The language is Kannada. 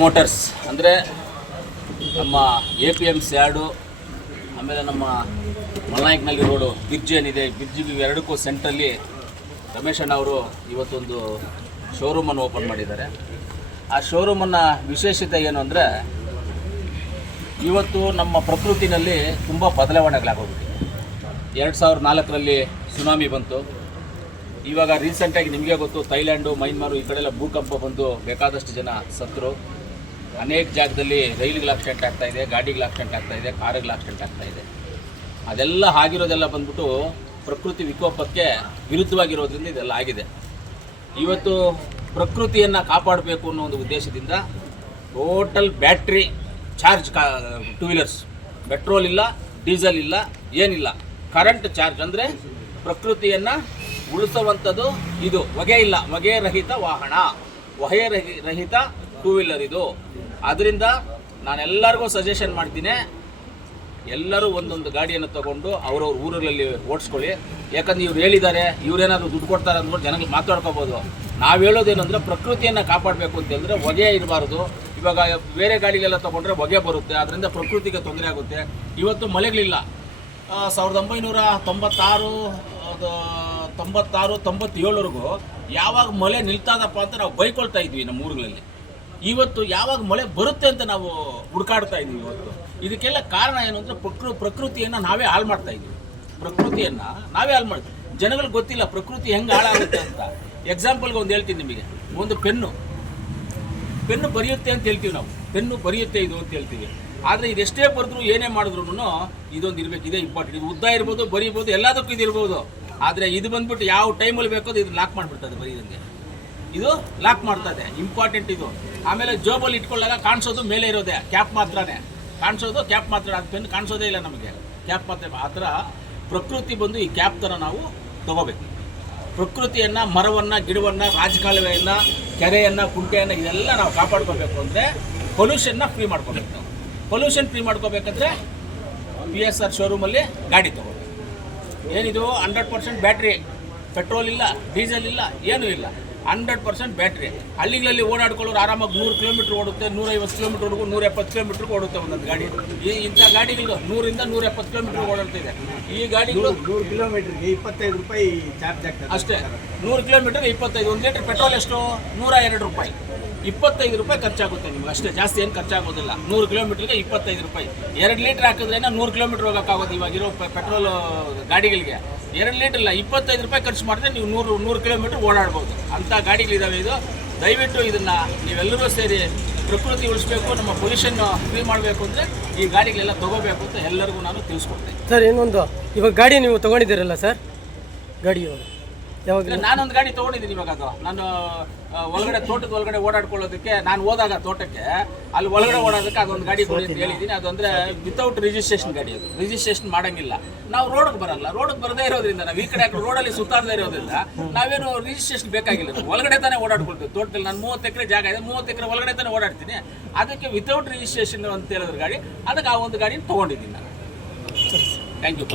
ಮೋಟರ್ಸ್ ಅಂದರೆ ನಮ್ಮ ಎ ಪಿ ಎಂ ಸ್ಯಾಡು ಆಮೇಲೆ ನಮ್ಮ ಮಲ್ನಾಯಕ್ನಲ್ಲಿ ರೋಡು ಬ್ರಿಡ್ಜ್ ಏನಿದೆ ಬ್ರಿಡ್ಜ್ ಎರಡಕ್ಕೂ ಸೆಂಟ್ರಲ್ಲಿ ರಮೇಶ್ ಅವರು ಇವತ್ತೊಂದು ಶೋರೂಮನ್ನು ಓಪನ್ ಮಾಡಿದ್ದಾರೆ. ಆ ಶೋರೂಮನ್ನು ವಿಶೇಷತೆ ಏನು ಅಂದರೆ, ಇವತ್ತು ನಮ್ಮ ಪ್ರಕೃತಿನಲ್ಲಿ ತುಂಬ ಬದಲಾವಣೆಗಳಾಗೋಗ್ಬಿಟ್ಟಿದೆ. ಎರಡು ಸಾವಿರದ ನಾಲ್ಕರಲ್ಲಿ ಸುನಾಮಿ ಬಂತು. ಇವಾಗ ರೀಸೆಂಟಾಗಿ ನಿಮಗೆ ಗೊತ್ತು ಥೈಲ್ಯಾಂಡು ಮೈನ್ಮಾರು ಈ ಕಡೆಲ್ಲ ಭೂಕಂಪ ಬಂದು ಬೇಕಾದಷ್ಟು ಜನ ಸತ್ತರು. ಅನೇಕ ಜಾಗದಲ್ಲಿ ರೈಲ್ಗಳು ಆಕ್ಸಿಡೆಂಟ್ ಆಗ್ತಾ ಇದೆ, ಗಾಡಿಗಳು ಆಕ್ಸಿಡೆಂಟ್ ಆಗ್ತಾ ಇದೆ, ಕಾರುಗಳು ಆಕ್ಸಿಡೆಂಟ್ ಆಗ್ತಾ ಇದೆ. ಅದೆಲ್ಲ ಆಗಿರೋದೆಲ್ಲ ಬಂದ್ಬಿಟ್ಟು ಪ್ರಕೃತಿ ವಿಕೋಪಕ್ಕೆ ವಿರುದ್ಧವಾಗಿರೋದ್ರಿಂದ ಇದೆಲ್ಲ ಆಗಿದೆ. ಇವತ್ತು ಪ್ರಕೃತಿಯನ್ನು ಕಾಪಾಡಬೇಕು ಅನ್ನೋ ಒಂದು ಉದ್ದೇಶದಿಂದ ಟೋಟಲ್ ಬ್ಯಾಟ್ರಿ ಚಾರ್ಜ್ ಕಾ, ಟೂ ವೀಲರ್ಸ್. ಪೆಟ್ರೋಲ್ ಇಲ್ಲ, ಡೀಸೆಲ್ ಇಲ್ಲ, ಏನಿಲ್ಲ. ಕರೆಂಟ್ ಚಾರ್ಜ್ ಅಂದರೆ ಪ್ರಕೃತಿಯನ್ನು ಉಳಿಸುವಂಥದ್ದು ಇದು. ಹೊಗೆ ಇಲ್ಲ, ಹೊಗೆ ರಹಿತ ವಾಹನ. ಹೊಗೆ ರಹಿ, ರಹಿತ ಟೂ ವೀಲರ್ ಇದು. ಅದರಿಂದ ನಾನೆಲ್ಲರಿಗೂ ಸಜೆಷನ್ ಮಾಡ್ತೀನಿ, ಎಲ್ಲರೂ ಒಂದೊಂದು ಗಾಡಿಯನ್ನು ತಗೊಂಡು ಅವ್ರವ್ರ ಊರುಗಳಲ್ಲಿ ಓಡಿಸ್ಕೊಳ್ಳಿ. ಯಾಕಂದ್ರೆ ಇವ್ರು ಹೇಳಿದ್ದಾರೆ ಇವ್ರೇನಾದ್ರು ದುಡ್ಡು ಕೊಡ್ತಾರೆ ಅಂದ್ಬಿಟ್ಟು ಜನಗಳು ಮಾತಾಡ್ಕೋಬೋದು. ನಾವು ಹೇಳೋದೇನಂದ್ರೆ ಪ್ರಕೃತಿಯನ್ನು ಕಾಪಾಡಬೇಕು ಅಂತ ಹೇಳಿದ್ರೆ ಹೊಗೆ ಇರಬಾರ್ದು. ಇವಾಗ ಬೇರೆ ಗಾಡಿಗೆಲ್ಲ ತೊಗೊಂಡ್ರೆ ಹೊಗೆ ಬರುತ್ತೆ ಅದರಿಂದ ಪ್ರಕೃತಿಗೆ ತೊಂದರೆ ಆಗುತ್ತೆ. ಇವತ್ತು ಮಳೆಗಳಿಲ್ಲ. ಸಾವಿರದ ಒಂಬೈನೂರ ತೊಂಬತ್ತಾರು ತೊಂಬತ್ತಾರು ತೊಂಬತ್ತೇಳರಿಗೂ ಯಾವಾಗ ಮಳೆ ನಿಲ್ತದಪ್ಪ ಅಂತ ನಾವು ಬೈಕೊಳ್ತಾ ಇದ್ವಿ ನಮ್ಮ ಊರುಗಳಲ್ಲಿ. ಇವತ್ತು ಯಾವಾಗ ಮಳೆ ಬರುತ್ತೆ ಅಂತ ನಾವು ಹುಡುಕಾಡ್ತಾ ಇದ್ದೀವಿ ಇವತ್ತು. ಇದಕ್ಕೆಲ್ಲ ಕಾರಣ ಏನು ಅಂದರೆ ಪ್ರಕೃ, ಪ್ರಕೃತಿಯನ್ನು ನಾವೇ ಹಾಳು ಮಾಡ್ತಾ ಇದ್ದೀವಿ. ಪ್ರಕೃತಿಯನ್ನು ನಾವೇ ಹಾಳು ಮಾಡ್ತೀವಿ ಜನಗಳಿಗೆ ಗೊತ್ತಿಲ್ಲ ಪ್ರಕೃತಿ ಹೆಂಗೆ ಹಾಳಾಗುತ್ತೆ ಅಂತ. ಎಕ್ಸಾಂಪಲ್ಗೆ ಒಂದು ಹೇಳ್ತೀನಿ ನಿಮಗೆ. ಒಂದು ಪೆನ್ನು. ಪೆನ್ನು ಬರೆಯುತ್ತೆ ಅಂತ ಹೇಳ್ತೀವಿ ನಾವು. ಪೆನ್ನು ಬರೆಯುತ್ತೆ ಇದು ಅಂತ ಹೇಳ್ತೀವಿ. ಆದರೆ ಇದೆಷ್ಟೇ ಬರೆದ್ರು ಏನೇ ಮಾಡಿದ್ರು ಇದೊಂದು ಇರಬೇಕು. ಇದೇ ಇಂಪಾರ್ಟೆಂಟ್ ಇದು ಉದ್ದ ಇರ್ಬೋದು, ಬರೀಬೋದು, ಎಲ್ಲದಕ್ಕೂ ಇದು ಇರ್ಬೋದು. ಆದರೆ ಇದು ಬಂದ್ಬಿಟ್ಟು ಯಾವ ಟೈಮಲ್ಲಿ ಬೇಕೋ ಇದು ಲಾಕ್ ಮಾಡಿಬಿಡ್ತದೆ ಬರೀದಂಗೆ. ಇದು ಲಾಕ್ ಮಾಡ್ತದೆ ಇಂಪಾರ್ಟೆಂಟ್ ಇದು. ಆಮೇಲೆ ಜೋಬಲ್ಲಿ ಇಟ್ಕೊಳ್ಳಾಗ ಕಾಣಿಸೋದು ಮೇಲೆ ಇರೋದೆ ಕ್ಯಾಪ್ ಮಾತ್ರನೇ. ಕಾಣಿಸೋದು ಕ್ಯಾಪ್ ಮಾತ್ರ, ಅದು ಪೆನ್ ಕಾಣಿಸೋದೇ ಇಲ್ಲ ನಮಗೆ. ಕ್ಯಾಪ್ ಮಾತ್ರ, ಆ ಥರ ಪ್ರಕೃತಿ ಬಂದು ಈ ಕ್ಯಾಪ್ ಥರ ನಾವು ತಗೋಬೇಕು. ಪ್ರಕೃತಿಯನ್ನು, ಮರವನ್ನು, ಗಿಡವನ್ನು, ರಾಜಕಾಲುವೆಯನ್ನು, ಕೆರೆಯನ್ನು, ಕುಂಟೆಯನ್ನು, ಇದೆಲ್ಲ ನಾವು ಕಾಪಾಡ್ಕೋಬೇಕು ಅಂದರೆ ಪೊಲ್ಯೂಷನ್ನ ಫ್ರೀ ಮಾಡ್ಕೋಬೇಕು ನಾವು. ಪೊಲ್ಯೂಷನ್ ಫ್ರೀ ಮಾಡ್ಕೋಬೇಕಂದ್ರೆ ಪಿ ಎಸ್ ಆರ್ ಶೋರೂಮಲ್ಲಿ ಗಾಡಿ ತಗೋಬೇಕು. ಏನಿದು ಹಂಡ್ರೆಡ್ ಪರ್ಸೆಂಟ್ ಬ್ಯಾಟ್ರಿ ಪೆಟ್ರೋಲ್ ಇಲ್ಲ ಡೀಸೆಲ್ ಇಲ್ಲ, ಏನೂ ಇಲ್ಲ. Hundred percent battery. ಹಳ್ಳಿಗಳಲ್ಲಿ ಓಡಾಡ್ಕೊಳ್ಳೋರು ಆರಾಮಾಗಿ ನೂರು ಕಿಲೋಮೀಟ್ರ್ ಓಡುತ್ತೆ ನೂರೈವತ್ತು ಕಿಲೋಮೀಟ್ರ್ಗೂ ನೂರ ಎಪ್ಪತ್ತು ಕಿಲೋಮೀಟ್ರ್ಗೆ ಓಡುತ್ತೆ ಒಂದೊಂದು ಗಾಡಿ. ಈ ಇಂಥ ಗಾಡಿಗಳು ನೂರಿಂದ ನೂರ ಎಪ್ಪತ್ತು ಕಿಲೋಮೀಟ್ರ್ ಓಡಾಡ್ತಿದೆ. ಈ ಗಾಡಿಗಳು ನೂರು ಕಿಲೋಮೀಟ್ರಿಗೆ ಇಪ್ಪತ್ತೈದು ರೂಪಾಯಿ ಚಾರ್ಜ್ ಆಗ್ತದೆ. ಅಷ್ಟೇ ನೂರು ಕಿಲೋಮೀಟರ್ ಇಪ್ಪತ್ತೈದು ಒಂದು ಲೀಟರ್ ಪೆಟ್ರೋಲ್ ಎಷ್ಟು? ನೂರ ಎರಡು ರೂಪಾಯಿ. ಇಪ್ಪತ್ತೈದು ರೂಪಾಯಿ ಖರ್ಚಾಗುತ್ತೆ ನಿಮ್ಗೆ. ಅಷ್ಟೇ ಜಾಸ್ತಿ ಏನು ಖರ್ಚಾಗೋದಿಲ್ಲ. ನೂರು ಕಿಲೋಮೀಟ್ರಿಗೆ ಇಪ್ಪತ್ತೈದು ರೂಪಾಯಿ. ಎರಡು ಲೀಟ್ರ್ ಹಾಕಿದ್ರೇನ ನೂರು ಕಿಲೋಮೀಟ್ರ್ ಹೋಗೋಕ್ಕಾಗೋದು ಇವಾಗಿರೋ ಪೆಟ್ರೋಲ್ ಗಾಡಿಗಳಿಗೆ. ಎರಡು ಲೀಟರ್ ಇಲ್ಲ, ಇಪ್ಪತ್ತೈದು ರೂಪಾಯಿ ಖರ್ಚು ಮಾಡಿದ್ರೆ ನೀವು ನೂರು ನೂರು ಕಿಲೋಮೀಟ್ರ್ ಓಡಾಡ್ಬೋದು. ಅಂಥ ಗಾಡಿಗಳಿದ್ದಾವೆ ಇದು. ದಯವಿಟ್ಟು ಇದನ್ನು ನೀವೆಲ್ಲರೂ ಸೇರಿ ಪ್ರಕೃತಿ ಉಳಿಸ್ಬೇಕು, ನಮ್ಮ ಪೊಲ್ಯೂಷನ್ ಫ್ರೀ ಮಾಡಬೇಕು ಅಂದರೆ ಈ ಗಾಡಿಗಳೆಲ್ಲ ತಗೋಬೇಕು ಅಂತ ಎಲ್ಲರಿಗೂ ನಾನು ತಿಳಿಸ್ಕೊಡ್ತೇನೆ. ಸರ್, ಇನ್ನೊಂದು, ಇವಾಗ ಗಾಡಿ ನೀವು ತಗೊಂಡಿದ್ದೀರಲ್ಲ ಸರ್? ಗಾಡಿ ನಾನೊಂದು ಗಾಡಿ ತಗೊಂಡಿದ್ದೀನಿ ಇವಾಗ ಅದು. ನಾನು ಒಳಗಡೆ ತೋಟದ ಒಳಗಡೆ ಓಡಾಡ್ಕೊಳ್ಳೋದಕ್ಕೆ ನಾನು ಹೋದಾಗ ತೋಟಕ್ಕೆ ಅಲ್ಲಿ ಒಳಗಡೆ ಓಡೋದಕ್ಕೆ ಅದೊಂದು ಗಾಡಿ ಕೊಡಿ ಅಂತ ಹೇಳಿದ್ದೀನಿ. ಅದು ಅಂದ್ರೆ ವಿತೌಟ್ ರಿಜಿಸ್ಟ್ರೇಷನ್ ಗಾಡಿ ಅದು. ರಿಜಿಸ್ಟ್ರೇಷನ್ ಮಾಡಂಗಿಲ್ಲ. ನಾವು ರೋಡ್ಗೆ ಬರಲ್ಲ. ರೋಡ್ಗೆ ಬರದೇ ಇರೋದ್ರಿಂದ ನಾವು ಈ ಕಡೆ ರೋಡಲ್ಲಿ ಸುತ್ತಾಡದೇ ಇರೋದ್ರಿಂದ ನಾವೇನು ರಿಜಿಸ್ಟ್ರೇಷನ್ ಬೇಕಾಗಿಲ್ಲ. ಒಳಗಡೆ ತಾನೇ ಓಡಾಡ್ಕೊಳ್ತೀವಿ. ತೋಟದಲ್ಲಿ ನಾನು ಮೂವತ್ತು ಎಕರೆ ಜಾಗ ಇದೆ. ಮೂವತ್ತು ಎಕರೆ ಒಳಗಡೆ ತಾನೇ ಓಡಾಡ್ತೀನಿ. ಅದಕ್ಕೆ ವಿತೌಟ್ ರಿಜಿಸ್ಟ್ರೇಷನ್ ಅಂತ ಹೇಳಿದ್ರು ಗಾಡಿ ಅದಕ್ಕೆ ಆ ಒಂದು ಗಾಡಿನ ತೊಗೊಂಡಿದ್ದೀನಿ ನಾನು. Thank you